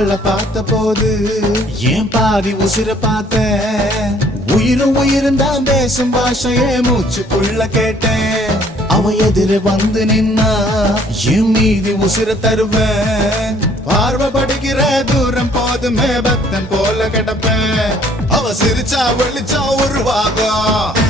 அவளை பார்த்த போது ஏன் பாதி உசிர பார்த்த உயிரும் தான் பேசும் பாஷையே மூச்சுக்குள்ள கேட்டேன் அவ எதிர வந்து நின்னா என் மீதி உசிர தருவேன் பார்வை படிக்கிற தூரம் போதுமே பக்தன் போல கிடப்பேன் அவ சிரிச்சா வெளிச்சா உருவாகும்